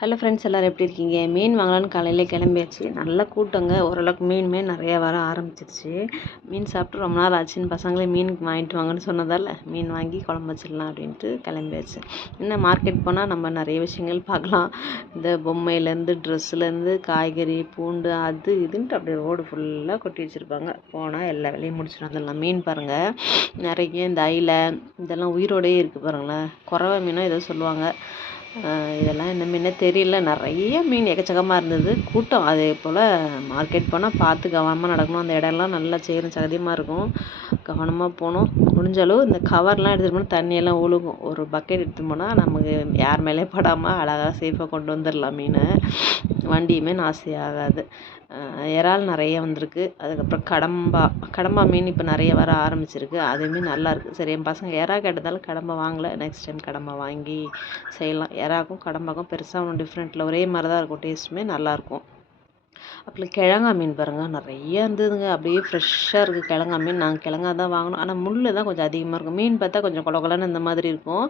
Hello friends, எல்லோரும் எப்படி இருக்கீங்க? மீன் வாங்கலான்னு காலையிலே கிளம்பியாச்சு. நல்ல கூட்டங்க. ஓரளவுக்கு மீனுமே நிறையா வர ஆரம்பிச்சிருச்சு. மீன் சாப்பிட்டு ரொம்ப நாள் ஆச்சுன்னு பசங்களே மீனுக்கு வாங்கிட்டு வாங்கன்னு சொன்னதால் மீன் வாங்கி குழம்பு வச்சிடலாம் அப்படின்ட்டு கிளம்பியாச்சு. இன்னும் மார்க்கெட் போனால் நம்ம நிறைய விஷயங்கள் பார்க்கலாம். இந்த பொம்மையிலேருந்து ட்ரெஸ்ஸுலேருந்து காய்கறி பூண்டு அது இதுன்ட்டு அப்படியே ரோடு ஃபுல்லாக கொட்டி வச்சுருப்பாங்க. போனால் எல்லா வேலையும் முடிச்சுட்டு வந்துடலாம். மீன் பாருங்கள், நிறைய இந்த அயிலை இதெல்லாம் உயிரோடையே இருக்குது பாருங்களேன். குறவை மீனும் ஏதோ சொல்லுவாங்க. இதெல்லாம் என்ன மீனே தெரியல. நிறைய மீன் எக்கச்சக்கமாக இருந்தது. கூட்டம் அதே போல். மார்க்கெட் போனால் பார்த்து கவனமாக நடக்கணும். அந்த இடம்லாம் நல்லா சேரும் சகதியமாக இருக்கும். கவனமாக போகணும். முடிஞ்ச அளவு இந்த கவர்லாம் எடுத்துகிட்டு போனால் தண்ணியெல்லாம் ஒழுகும். ஒரு பக்கெட் எடுத்துகிட்டு போனால் நமக்கு யார் மேலே படாமல் அழகாக சேஃபாக கொண்டு வந்துடலாம் மீனை. வண்டியுமே நாசி ஆகாது. இறால் நிறைய வந்திருக்கு. அதுக்கப்புறம் கடம்பா மீன் இப்போ நிறைய வர ஆரம்பிச்சிருக்கு. அதுவுமே நல்லாயிருக்கு. சரி, என் பசங்க எறா கேட்டதால கடம்பா வாங்கலை. நெக்ஸ்ட் டைம் கடம்பா வாங்கி செய்யலாம். எறாக்கும் கடம்பாக்கும் பெருசாக ஒன்றும் டிஃப்ரெண்ட் இல்லை. ஒரே மாதிரி தான் இருக்கும். டேஸ்ட்டுமே நல்லாயிருக்கும். அப்புறம் கிழங்கா மீன் பாருங்கள், நிறைய இருந்ததுங்க. அப்படியே ஃப்ரெஷ்ஷாக இருக்குது கிழங்கா மீன். நாங்கள் கிழங்கா தான் வாங்கினோம். ஆனால் முள் தான் கொஞ்சம் அதிகமாக இருக்கும். மீன் பார்த்தா கொஞ்சம் கொலன்னு இந்த மாதிரி இருக்கும்.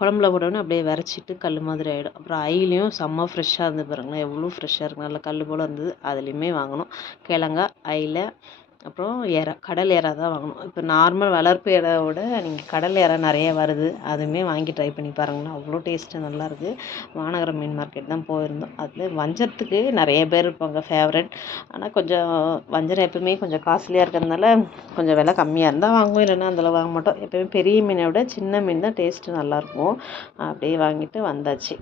குழம்புல போட்டோன்னே அப்படியே விரைச்சிட்டு கல் மாதிரி ஆகிடும். அப்புறம் அயிலையும் செம்ம ஃப்ரெஷ்ஷாக இருந்து பாருங்களேன். எவ்வளோ ஃப்ரெஷ்ஷாக இருக்குது. நல்லா கல் போல் இருந்தது. அதுலேயுமே வாங்கினோம். கிழங்கா, அயிலை, அப்புறம் எறா. கடல் எறா தான் வாங்கணும். இப்போ நார்மல் வளர்ப்பு எறாவோட நீங்கள் கடல் எறா நிறைய வருது. அதுவுமே வாங்கி ட்ரை பண்ணி பாருங்களேன். அவ்வளோ டேஸ்ட்டு நல்லாயிருக்கு. வானகரம் மீன் மார்க்கெட் தான் போயிருந்தோம். அதில் வஞ்சரத்துக்கு நிறைய பேர் இருப்பாங்க ஃபேவரட். ஆனால் கொஞ்சம் வஞ்சரம் எப்பவுமே கொஞ்சம் காஸ்ட்லியாக இருக்கிறதுனால கொஞ்சம் விலை கம்மியாக இருந்தால் வாங்குவோம், இல்லைன்னா அதில் வாங்க மாட்டோம். எப்போயுமே பெரிய மீனை விட சின்ன மீன் தான் டேஸ்ட்டு நல்லாயிருக்கும். அப்படியே வாங்கிட்டு வந்தாச்சு.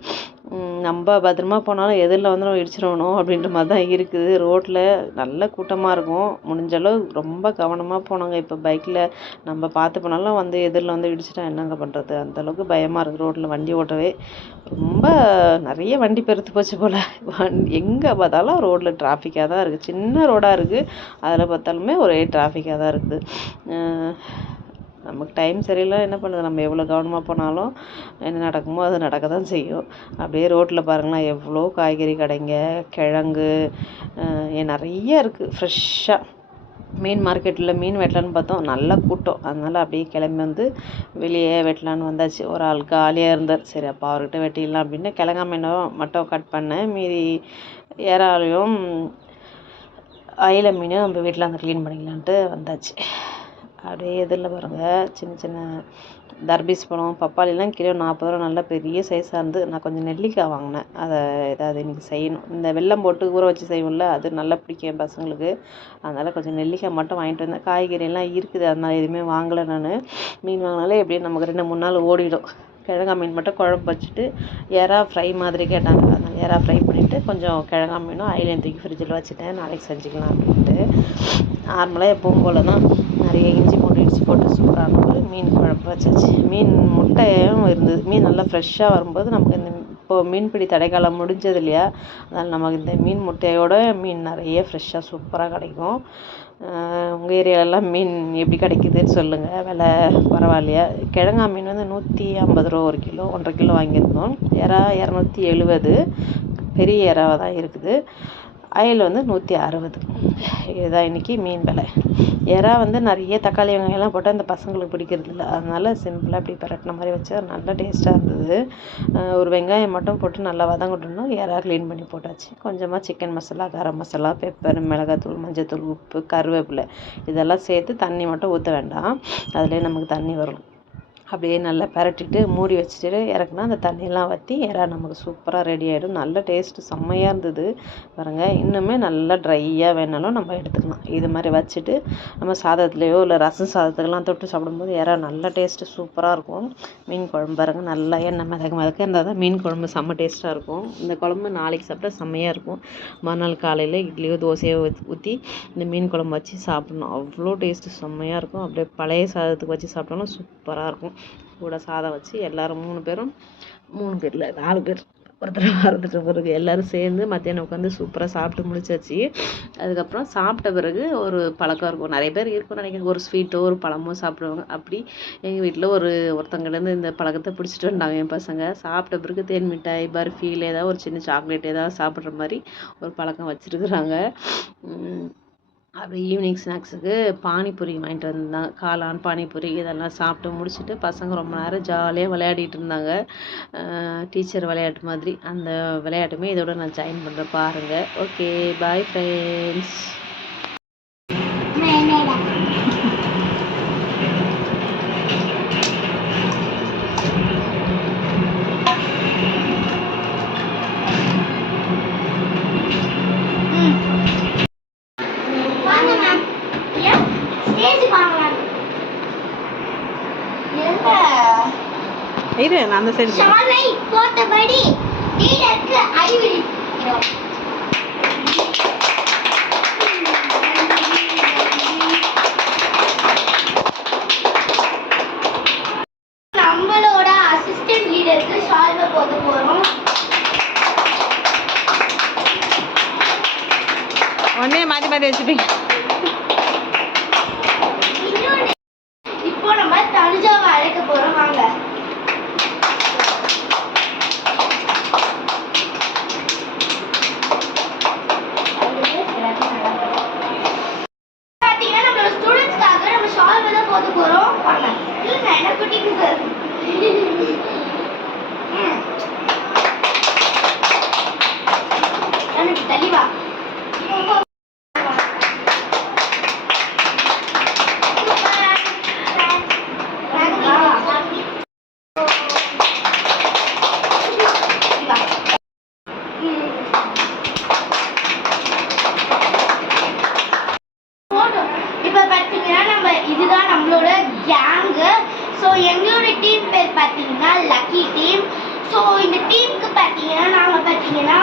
நம்ம பத்திரமா போனாலும் எதிரில் வந்து நம்ம இடிச்சிடணும் அப்படின்ற மாதிரி தான் இருக்குது. ரோட்டில் நல்ல கூட்டமாக இருக்கும். முடிஞ்சளவு ரொம்ப கவனமாக போனாங்க. இப்போ பைக்கில் நம்ம பார்த்து போனாலும் வந்து எதிரில் வந்து இடிச்சிட்டா என்னங்க பண்ணுறது? அந்தளவுக்கு பயமாக இருக்குது ரோட்டில் வண்டி ஓட்டவே. ரொம்ப நிறைய வண்டி பெருத்து போச்சு போல். எங்கே பார்த்தாலும் ரோட்டில் டிராஃபிக்காக தான் இருக்குது. சின்ன ரோடாக இருக்குது. அதில் பார்த்தாலுமே ஒரே டிராஃபிக்காக தான் இருக்குது. நமக்கு டைம் சரியில்லை, என்ன பண்ணுறது? நம்ம எவ்வளோ கவனமாக போனாலும் என்ன நடக்குமோ அது நடக்க தான் செய்யும். அப்படியே ரோட்டில் பாருங்களேன், எவ்வளோ காய்கறி கடைங்க, கிழங்கு நிறைய இருக்குது ஃப்ரெஷ்ஷாக. மீன் மார்க்கெட்டில் மீன் வெட்டலான்னு பார்த்தோம். நல்ல கூட்டம். அதனால் அப்படியே கிளம்பி வந்து வெளியே வெட்டலான்னு வந்தாச்சு. ஒரு ஆள் காலியாக இருந்தார். சரி, அப்போ அவர்கிட்ட வெட்டிடலாம் அப்படின்னு கிழங்கா மீனை மட்டும் கட் பண்ணேன். மீதி இறாலையும் அயிலை மீனையும் நம்ம வீட்டில் வந்து க்ளீன் பண்ணிக்கலான்ட்டு வந்தாச்சு. அப்படியே எதிரில் பாருங்கள், சின்ன சின்ன தர்பீஸ் பழம், பப்பாளிலாம் கிலோ 40 ரூபா. நல்லா பெரிய சைஸாக இருந்து. நான் கொஞ்சம் நெல்லிக்காய் வாங்கினேன். அதை ஏதாவது இன்றைக்கி செய்யணும். இந்த வெல்லம் போட்டு ஊற வச்சு செய்வோம்ல, அது நல்லா பிடிக்கும் என் பசங்களுக்கு. அதனால் கொஞ்சம் நெல்லிக்காய் மட்டும் வாங்கிட்டு வந்தேன். காய்கறியெல்லாம் இருக்குது, அதனால் எதுவுமே வாங்கலை நான். மீன் வாங்கினாலே எப்படியும் நமக்கு 2-3 நாள் ஓடிடும். கிழங்கா மீன் மட்டும் குழம்பு வச்சுட்டு எறா ஃப்ரை மாதிரி கேட்டாங்க. அதனால் எறா ஃப்ரை பண்ணிவிட்டு கொஞ்சம் கிழங்கா மீனும் அயிலையும் தூக்கி ஃப்ரிட்ஜில் வச்சுட்டேன். நாளைக்கு செஞ்சுக்கலாம் அப்படின்ட்டு. நார்மலாக எப்பவும் போல் தான் நிறைய இஞ்சி பூண்டு இடித்து போட்டு சூப்பரான ஒரு மீன் குழம்பு வச்சாச்சு. மீன் முட்டையும் இருந்தது. மீன் நல்லா ஃப்ரெஷ்ஷாக வரும்போது நமக்கு இந்த இப்போது மீன்பிடி தடைக்காலம் முடிஞ்சது இல்லையா, அதனால் நமக்கு இந்த மீன் முட்டையோட மீன் நிறைய ஃப்ரெஷ்ஷாக சூப்பராக கிடைக்கும். உங்கள் ஏரியாலெலாம் மீன் எப்படி கிடைக்குதுன்னு சொல்லுங்கள். விலை பரவாயில்லையா? கிழங்கா மீன் வந்து 150 ரூபா ஒரு கிலோ. 1.5 கிலோ வாங்கியிருந்தோம். எறா 270. பெரிய எறாவாக தான் இருக்குது. அயிலை வந்து 160. இதுதான் இன்றைக்கி மீன் விலை. எறா வந்து நிறைய தக்காளி வெங்காயம்லாம் போட்டால் அந்த பசங்களுக்கு பிடிக்கிறது இல்லை. அதனால் சிம்பிளாக இப்படி பரட்டின மாதிரி வச்சா நல்லா டேஸ்ட்டாக இருந்தது. ஒரு வெங்காயம் மட்டும் போட்டு நல்லா வதங்கிட்டோம்னா எறா க்ளீன் பண்ணி போட்டாச்சு. கொஞ்சமாக சிக்கன் மசாலா, கரம் மசாலா, பெப்பர், மிளகாத்தூள், மஞ்சத்தூள், உப்பு, கருவேப்பிலை இதெல்லாம் சேர்த்து தண்ணி மட்டும் ஊற்ற வேண்டாம். அதிலே நமக்கு தண்ணி வரும். அப்படியே நல்லா பரட்டிட்டு மூடி வச்சுட்டு இறக்குனா அந்த தண்ணியெல்லாம் வற்றி எறா நமக்கு சூப்பராக ரெடி ஆகிடும். நல்ல டேஸ்ட்டு செம்மையாக இருந்தது பாருங்கள். இன்னுமே நல்லா ட்ரையாக வேணாலும் நம்ம எடுத்துக்கலாம். இது மாதிரி வச்சுட்டு நம்ம சாதத்துலேயோ இல்லை ரசம் சாதத்துக்கெல்லாம் தொட்டு சாப்பிடும்போது எறா நல்ல டேஸ்ட்டு சூப்பராக இருக்கும். மீன் குழம்பு பாருங்கள், நல்லா எண்ணெய் மிதக்க இருந்தால் தான் மீன் குழம்பு செம்ம டேஸ்ட்டாக இருக்கும். இந்த குழம்பு நாளைக்கு சாப்பிட்டா செம்மையாக இருக்கும். மறுநாள் காலையில் இட்லியோ தோசையோ ஊற்றி இந்த மீன் குழம்பு வச்சு சாப்பிட்ணும். அவ்வளோ டேஸ்ட்டு செம்மையாக இருக்கும். அப்படியே பழைய சாதத்துக்கு வச்சு சாப்பிட்டோம்னா சூப்பராக இருக்கும். கூட சாதம் வச்சு எல்லோரும் 3 பேரும் 3 பேர் இல்லை 4 பேர் ஒருத்தர் மறந்துட்ட பிறகு எல்லோரும் சேர்ந்து மத்தியானம் உட்காந்து சூப்பராக சாப்பிட்டு முடிச்சாச்சு. அதுக்கப்புறம் சாப்பிட்ட பிறகு ஒரு பழக்கம் இருக்கும். நிறைய பேர் இருக்கும்னு நினைக்கிறேன். ஒரு ஸ்வீட்டோ ஒரு பழமோ சாப்பிடுவாங்க. அப்படி எங்கள் வீட்டில் ஒருத்தங்கலேருந்து இந்த பழக்கத்தை பிடிச்சிட்டு வந்தாங்க என் பசங்க. சாப்பிட்ட பிறகு தேன் மிட்டாய், பர்ஃபி இல்லை ஏதாவது ஒரு சின்ன சாக்லேட் ஏதாவது சாப்பிட்ற மாதிரி ஒரு பழக்கம் வச்சுருக்குறாங்க. அப்படி ஈவினிங் ஸ்நாக்ஸுக்கு பானிபூரி வாங்கிட்டு வந்தாங்க. காளான் பானிபூரி இதெல்லாம் சாப்பிட்டு முடிச்சுட்டு பசங்க ரொம்ப நேரம் ஜாலியாக விளையாடிட்டு இருந்தாங்க. டீச்சர் விளையாட்டு மாதிரி அந்த விளையாட்டுமே இதோட நான் ஜாயின் பண்ணுறேன் பாருங்கள். Okay, bye friends. இரு, நான் அந்த சைடு சாலை போட்டபடி லீடருக்கு அறிவிக்கிறோம். நம்மளோட அசிஸ்டன்ட் லீடருக்கு சால்வை போட போறோம். ஒன்னே மாத்தி மாத்தி வச்சுப்பீங்க. இப்போ நம்ம தனுஜாவை அழைக்க போறோம். வாங்க. பாத்தீங்கன்னா நம்மளோட ஸ்டூடெண்ட்ஸ்க்காக நம்ம ஷால்வை தான் போட போறோம். வாங்க. இல்ல என்ன குட்டிக்கு சார். எனக்கு தெளிவா இப்போ பார்த்தீங்கன்னா நம்ம இதுதான் நம்மளோட கேங்கு. ஸோ எங்களோட டீம் பேர் பார்த்தீங்கன்னா லக்கி டீம். ஸோ இந்த டீமுக்கு பார்த்தீங்கன்னா நாங்கள் பார்த்தீங்கன்னா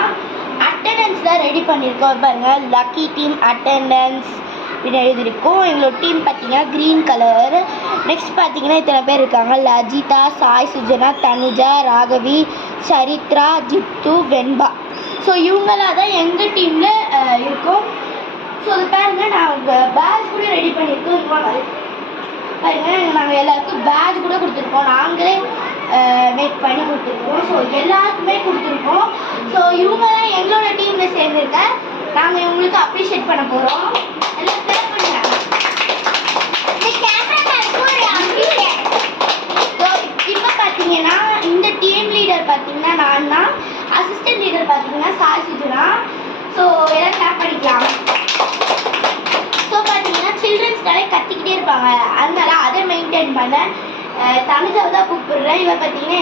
அட்டண்டன்ஸ் தான் ரெடி பண்ணியிருக்கோம். பாருங்கள், லக்கி டீம் அட்டண்டன்ஸ் அப்படின்னு எழுதியிருக்கோம். எங்களோட டீம் பார்த்தீங்கன்னா க்ரீன் கலர். நெக்ஸ்ட் பார்த்தீங்கன்னா இத்தனை பேர் இருக்காங்க: லஜிதா, சாய் சுஜனா, தனுஜா, ராகவி, சரித்ரா, ஜித்து, வெண்பா. ஸோ இவங்களாம் தான் எங்கள் டீமில் இருக்கும். ஸோ அது பாருங்கள், நாங்கள் பேட்ச் கூட ரெடி பண்ணியிருக்கோம். பாருங்கள், நாங்கள் எல்லாருக்கும் பேட்ச் கூட கொடுத்துருக்கோம். நாங்களே மேக் பண்ணி கொடுத்துருக்கோம். ஸோ எல்லாருக்குமே கொடுத்துருக்கோம். ஸோ இவங்க தான் எங்களோட டீமில் சேர்ந்துருக்க. நாங்கள் இவங்களுக்கு அப்ரிஷியேட் பண்ண போகிறோம். எல்லாம் செலக்ட் பண்ணுங்க. ஸோ இப்போ பார்த்தீங்கன்னா இந்த டீம் லீடர் பார்த்தீங்கன்னா நான் தான். அசிஸ்டன்ட் லீடர் பார்த்தீங்கன்னா சாய் சுஜனா. ஸோ எல்லாம் கிளாப் பண்ணிக்கலாம். ஸோ பார்த்தீங்கன்னா சில்ட்ரன்ஸ் கடை கத்திக்கிட்டே இருப்பாங்க, அதனால அதை மெயின்டைன் பண்ண தனுஜாவை தான் கூப்பிடுறேன். இவ பார்த்தீங்கன்னா